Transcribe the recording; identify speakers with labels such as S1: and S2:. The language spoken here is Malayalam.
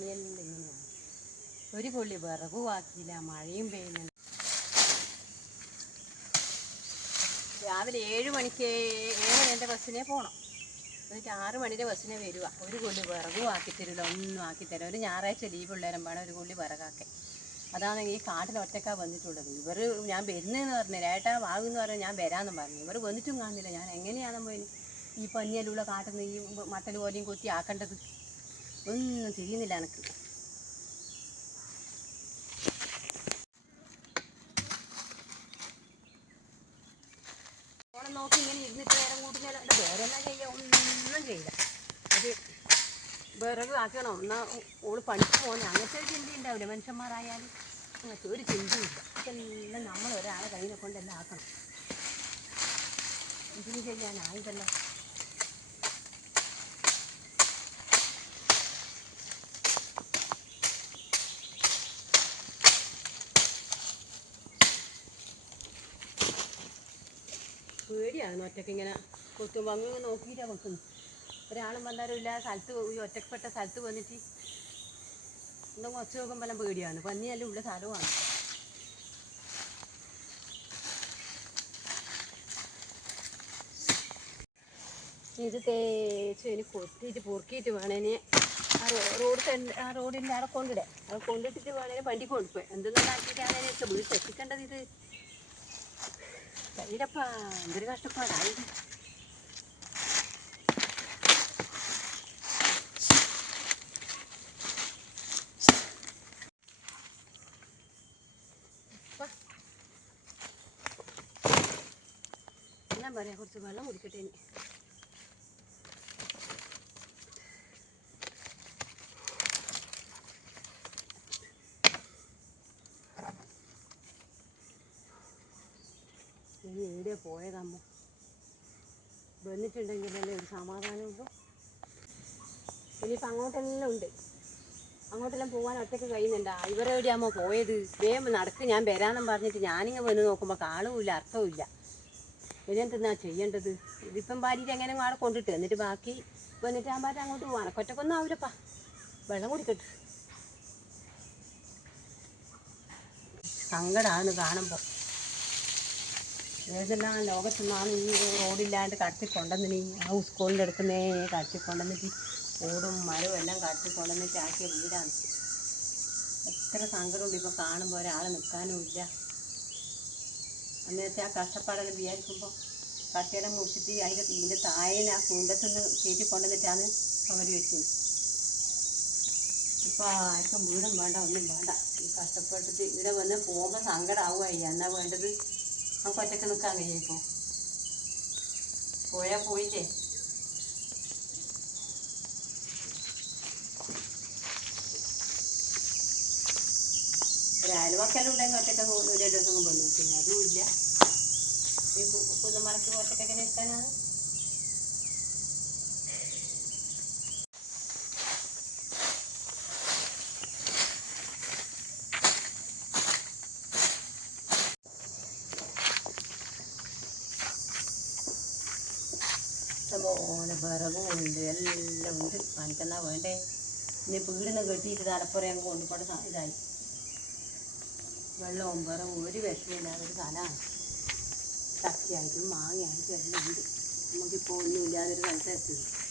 S1: ഇങ്ങനെയാണ് ഒരു കൊള്ളി വിറകുവാക്കിയില്ല മഴയും പെയ്യുന്നുണ്ട്. രാവിലെ ഏഴ് മണിക്ക് ഏഴ് എന്റെ ബസ്സിനെ പോകണം എന്നിട്ട് ആറ് മണിയുടെ ബസ്സിനെ വരിക. ഒരു കൊള്ളി വിറകും ആക്കി തരില്ല ഒന്നും ആക്കി തരില്ല. ഒരു ഞായറാഴ്ച ലീവ് ഉള്ളേരം വേണം ഒരു കൊള്ളി വിറകാക്കെ അതാണ് ഈ കാട്ടിൽ ഒറ്റക്കാ വന്നിട്ടുള്ളത്. ഇവർ ഞാൻ വരുന്നതെന്ന് പറഞ്ഞു ഏട്ടാ വാങ്ങുന്ന പറഞ്ഞാൽ ഞാൻ വരാമെന്ന് പറഞ്ഞു. ഇവർ വന്നിട്ടും കാണുന്നില്ല. ഞാൻ എങ്ങനെയാണെന്ന് പോയി ഈ പന്നിയലുള്ള കാട്ടിൽ നിന്ന് ഈ മട്ടൽ പോലെയും കൊത്തി ആക്കേണ്ടത്? ഒന്നും തിരിയുന്നില്ല എനിക്ക്. ഫോണം നോക്കി ഇങ്ങനെ ഇരുന്നിട്ട് നേരം കൂട്ടുന്നല്ലാണ്ട് വേറെ എന്നാ ചെയ്യാം? ഒന്നും ചെയ്യില്ല. അത് വിറക് ആക്കണം. എന്നാ ഓൾ പണിക്ക് പോകുന്ന അങ്ങനത്തെ ഒരു ചിന്ത ഉണ്ടാവില്ല. മനുഷ്യന്മാരായാലും അങ്ങനത്തെ ഒരു ചിന്തയില്ല ഇതെല്ലാം നമ്മൾ ഒരാളെ കയ്യിനെ കൊണ്ടെല്ലാം ആക്കണം. ഇതിന് ചെയ്യാനായിതല്ലോ പേടിയാണ് ഒറ്റയ്ക്ക് ഇങ്ങനെ കൊത്തുമ്പോൾ അങ്ങ് ഇങ്ങനെ നോക്കിയിട്ടാണ് കൊത്തുന്നത്. ഒരാളും വന്നാലും ഇല്ല സ്ഥലത്ത് ഈ ഒറ്റപ്പെട്ട സ്ഥലത്ത് വന്നിട്ട് എന്തെങ്കിലും ഒച്ച നോക്കുമ്പോൾ പേടിയാണ്. പന്നിയെല്ലാം ഉള്ള സ്ഥലമാണ്. ഇത് തേച്ച് ഇനി കൊത്തിയിട്ട് പൊറുക്കിയിട്ട് വേണേനെ ആ റോഡ് ആ റോഡിന്റെ അവിടെ കൊണ്ടിടേ. അവിടെ കൊണ്ടിട്ടിട്ട് വേണേനെ വണ്ടി കൊണ്ടുപോയി. എന്തെന്നാക്കിയിട്ടാണ് എനിക്ക് വീട്ടിൽ എത്തിക്കേണ്ടത് ഇത്? കയ്യിലപ്പാ എന്തൊരു കഷ്ടപ്പാടായി. ഞാൻ പറയാം കുറച്ച് വെള്ളം കുടിക്കട്ടെ ഇനി ഇനി എവിടെ പോയതമ്മ? വന്നിട്ടുണ്ടെങ്കിലല്ലേ ഒരു സമാധാനമുള്ളൂ ഇനിയിപ്പോൾ അങ്ങോട്ടെല്ലാം ഉണ്ട്. അങ്ങോട്ടെല്ലാം പോകാൻ ഒറ്റയ്ക്ക് കഴിയുന്നുണ്ടാ? ഇവരെവിടെയാമോ പോയത്? വേഗം നടക്ക് ഞാൻ വരാമെന്നും പറഞ്ഞിട്ട് ഞാനിങ്ങനെ വന്ന് നോക്കുമ്പോൾ കാണുമില്ല അർത്ഥവുമില്ല ഇനിയെന്തെന്നാ ചെയ്യേണ്ടത്? ഇതിപ്പം ഭാര്യയിൽ എങ്ങനെ ആളെ കൊണ്ടിട്ട്? എന്നിട്ട് ബാക്കി വന്നിട്ട് ആ ഭാര്യ അങ്ങോട്ട് പോവാണ്. ഒറ്റക്കൊന്നും ആവില്ലപ്പാ വെള്ളം കുടിക്കട്ടെ. സങ്കടമാണ് കാണുമ്പോൾ ഏതെല്ലാം ലോകത്തുനിന്നാണ് ഈ റോഡില്ലാണ്ട് കടത്തി കൊണ്ടുവന്നിനി ആ സ്കൂളിന്റെ അടുക്കുന്നേ കടത്തി കൊണ്ടുവന്നിട്ട് ഓടും മരവും എല്ലാം കടത്തി കൊണ്ടുവന്നിട്ട് ആക്കിയ വീടാണ്. എത്ര സങ്കടമുണ്ട് ഇപ്പോൾ കാണുമ്പോൾ ഒരാൾ നിൽക്കാനും ഇല്ല. അന്നേരത്തെ ആ കഷ്ടപ്പാടെല്ലാം വിചാരിക്കുമ്പോൾ കട്ടിയെല്ലാം മുറിച്ചിട്ട് അതിന്റെ ഇതിന്റെ താഴെ ആ കുണ്ടത്തുനിന്ന് കയറ്റി കൊണ്ടുവന്നിട്ടാണ് അവർ വെച്ചത്. ഇപ്പം ആർക്കും വീടും വേണ്ട ഒന്നും വേണ്ട. ഈ കഷ്ടപ്പെട്ടിട്ട് ഇവിടെ വന്ന് പോകുമ്പോൾ സങ്കടമാവുമായി എന്നാ വേണ്ടത്? നമുക്ക് ഒറ്റയ്ക്ക് നിൽക്കാൻ കഴിയും ഇപ്പോൾ പോയാൽ പോയില്ലേ ഒരു അയൽവക്കെല്ലാം ഉണ്ടെങ്കിൽ ഒറ്റയ്ക്ക് ഒരു ദിവസം വന്നു പിന്നെ അതും ഇല്ല ഈ കുന്നമറക്ക് ഒറ്റയ്ക്ക് എങ്ങനെ ഇഷ്ടംപോലെ വിറകും ഉണ്ട് എല്ലാം ഉണ്ട്. എനിക്കെന്നാ വേണ്ടേ? ഇനി വീടിന് കെട്ടിയിട്ട് തലപ്പുറം ഞങ്ങൾ കൊണ്ടുപോണ ഇതായി. വെള്ളവും വിറവും ഒരു വിഷമില്ലാതെ ഒരു സ്ഥലമാണ്. ചക്കയായിട്ടും മാങ്ങയായിട്ടും എല്ലാം ഉണ്ട്. നമുക്കിപ്പോൾ ഒന്നും ഇല്ലാതൊരു സ്ഥലത്ത് എത്തുന്നത്